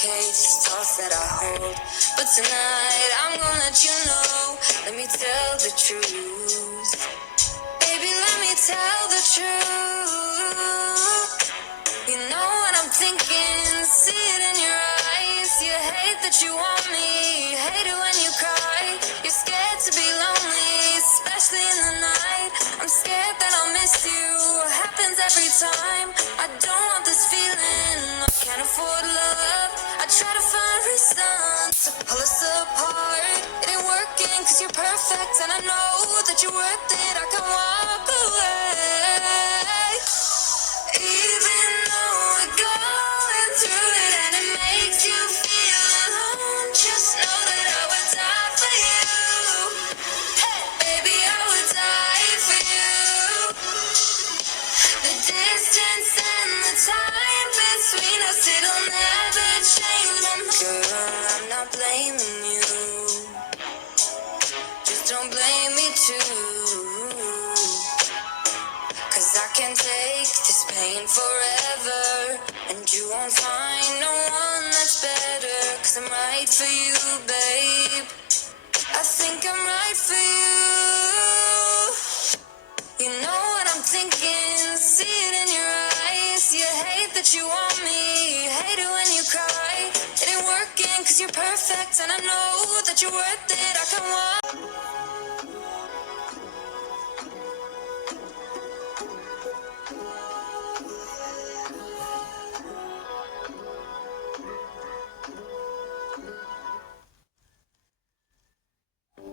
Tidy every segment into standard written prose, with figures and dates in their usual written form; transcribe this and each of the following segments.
case, thoughts that I hold. But tonight I'm gonna let you know. Let me tell the truth. Baby, let me tell the truth. You know what I'm thinking, see it in your eyes. You hate that you want me, hate it when you cry. You're scared to be lonely, especially in the night. I'm scared that I'll miss you, happens every time. I don't want this feeling, I can't afford love. I try to find reason to pull us apart. It ain't working cause you're perfect, and I know that you're worth it. I can walk away. Even though we're going through it and it makes you feel alone, just know that I would die for you. Hey, baby, I would die for you. The distance and the time between us, it'll never change. Girl, I'm not blaming you. Just don't blame me too. Cause I can't take this pain forever, and you won't find no one that's better. Cause I'm right for you, babe. I think I'm right for you. You know what I'm thinking, see it in your eyes. You hate that you want me, hate it when you cry. It ain't working cause you're perfect, and I know that you're worth it. I can walk.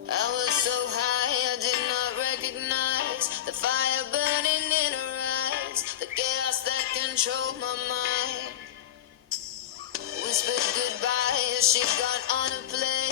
I was so high, I did not recognize the fire burning in her eyes, the chaos that controlled my mind. Whispered goodbye as she got on a plane.